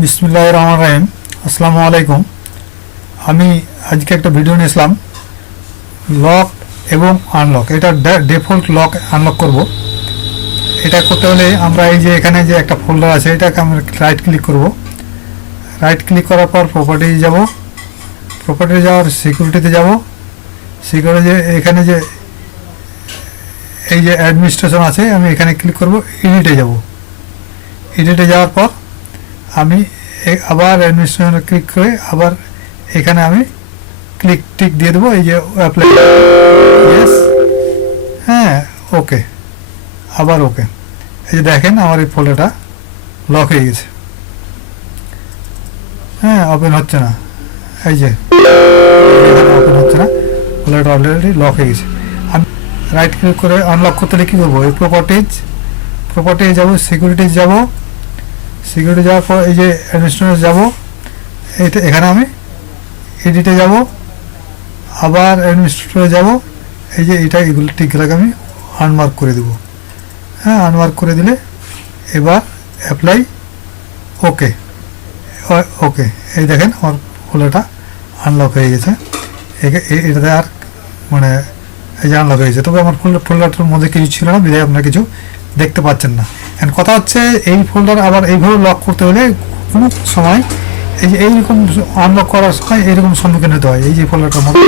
বিসমুল্লাহ রহমান রাহিম। আসসালামু আলাইকুম। আমি আজকে একটা ভিডিও নিয়েছিলাম, লক এবং আনলক। এটা ডিফল্ট লক আনলক করব। এটা করতে হলে আমরা এই যে এখানে যে একটা ফোল্ডার আছে, এটাকে আমরা রাইট ক্লিক করব। রাইট ক্লিক করার পর প্রপার্টি যাব। প্রপার্টি যাওয়ার সিকিউরিটিতে যাব। সিকিউরিটি যে এখানে যে এই যে অ্যাডমিনিস্ট্রেশন আছে, আমি এখানে ক্লিক করব এডিটে যাব। এডিটে যাওয়ার পর আমি আবার অ্যাডমিনিস্ট্রেশনে ক্লিক করে আবার এখানে আমি ক্লিক টিক দিয়ে দেবো, এই যে অ্যাপ্লাই হ্যাঁ ওকে আবার ওকে এই যে দেখেন আমার এই ফোল্ডারটা লক হয়ে গেছে। হ্যাঁ ওপেন হচ্ছে না। এই যে ওপেন হচ্ছে না। ফোল্ডারটা অলরেডি লক হয়ে গেছে। আমি রাইট ক্লিক করে আনলক করতে হলে কী করব? এই প্রপার্টিজ প্রপার্টিজ যাব সিকিউরিটিজ যাব সিকিউরিটি যাওয়ার পর এই যে অ্যাডমিনিস্ট্রেশনে যাব, এটা এখানে আমি এডিটে যাব, আবার অ্যাডমিনিস্ট্রেটরে যাব, এই যে এটা এগুলো টিকগুলোকে আমি আনমার্ক করে দেব। হ্যাঁ আনমার্ক করে দিলে এবার অ্যাপ্লাই ওকে ওকে এই দেখেন আমার ফোল্ডারটা আনলক হয়ে গেছে। এটাতে আর মানে এই যে আনলক হয়ে তবে আমার ফোল্ডার ফোল্ডারটার মধ্যে কিছু ছিল না, বিধায় আপনারা কিছু দেখতে পাচ্ছেন না। And কথা হচ্ছে, এই ফোল্ডার আবার এইভাবে লক করতে হলে কোনো সময় এই যে এইরকম আনলক করার সময় এইরকম সম্মুখীন হতে হয়। এই যে ফোল্ডারটার মধ্যে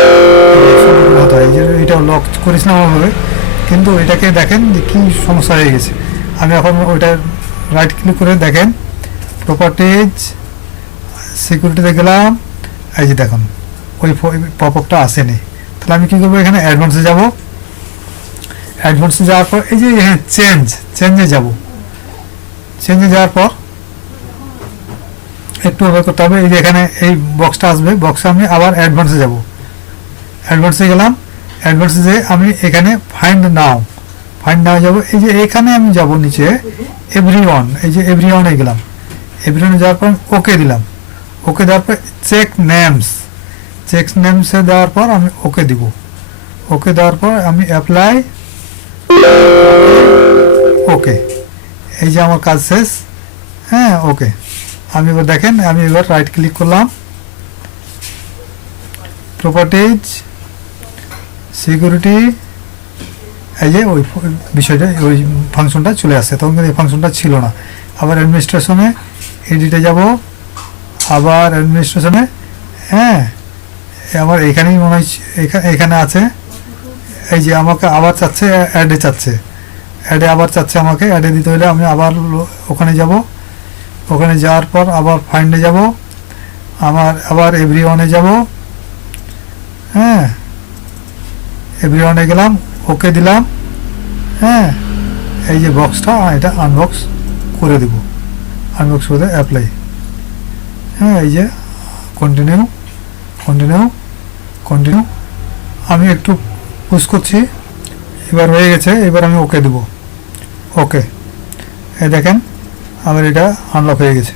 সম্মুখীন হতে হয়। এই যে এটা লক করেছিলাম আমাভাবে কিন্তু এটাকে দেখেন যে কী সমস্যা হয়ে গেছে। আমি এখন ওইটা রাইট ক্লিক করে দেখেন প্রপার্টিজ সিকিউরিটিতে গেলাম। এই যে দেখুন, ওই পপ আপটা আসেনি। তাহলে আমি কী করব? এখানে অ্যাডভান্সে যাব। অ্যাডভান্সে যাওয়ার পর, এই যে হ্যাঁ চেঞ্জ চেঞ্জে যাব। চেঞ্জে যাওয়ার পর একটু অপেক্ষা করতে হবে। এই যে এখানে এই বক্সটা আসবে বক্সে আমি আবার অ্যাডভান্সে যাব। অ্যাডভান্সে গেলাম। অ্যাডভান্সে যে আমি এখানে ফাইন্ড নাও ফাইন্ড নাও যাব। এই যে এখানে আমি যাব নিচে এভরি ওয়ান এই যে এভরি ওয়ানে গেলাম। এভরি ওয়ানে যাওয়ার পর ওকে দিলাম। ওকে দেওয়ার পর চেক নেমস চেক নেমসে দেওয়ার পর আমি ওকে দিব। ওকে দেওয়ার পর আমি অ্যাপ্লাই ওকে। এই যে আমার কাজ শেষ। হ্যাঁ ওকে। আমি এবার দেখেন, আমি এবার রাইট ক্লিক করলাম। প্রপার্টিজ সিকিউরিটি এই যে ওই বিষয়টা, ওই ফাংশনটা চলে আসছে। তখন কিন্তু এই ফাংশনটা ছিল না। আবার অ্যাডমিনিস্ট্রেশনে এডিটে যাব। আবার অ্যাডমিনিস্ট্রেশনে হ্যাঁ। আমার এখানেই মনে হয় এখা- এখানে আছে। এই যে আমাকে আবার চাচ্ছে অ্যাডে চাচ্ছে। অ্যাডে আবার চাচ্ছে আমাকে অ্যাডে দিতে হলে আমি আবার ওখানে যাব। ওখানে যাওয়ার পর আবার ফাইন্ডে যাব। আমার আবার এভরি ওয়ানে যাব। হ্যাঁ। এভরি ওয়ানে গেলাম ওকে দিলাম। হ্যাঁ। এই যে বক্সটা এটা আনবক্স করে দেব। আনবক্স করে অ্যাপ্লাই হ্যাঁ এই যে কন্টিনিউ কন্টিনিউ কন্টিনিউ আমি একটু পুশ করছি। এবার হয়ে গেছে, এবার আমি ওকে দেব। ওকে এই দেখেন, আমার এটা আনলক হয়ে গেছে।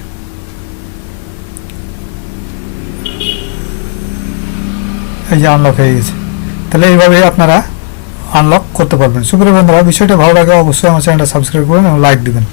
এই যে আনলক হয়ে গেছে। তাহলে এইভাবে আপনারা আনলক করতে পারবেন। সুপ্রিয় বন্ধুরা, বিষয়টা ভালো লাগে অবশ্যই আমার চ্যানেলটা সাবস্ক্রাইব করবেন এবং লাইক দিবেন।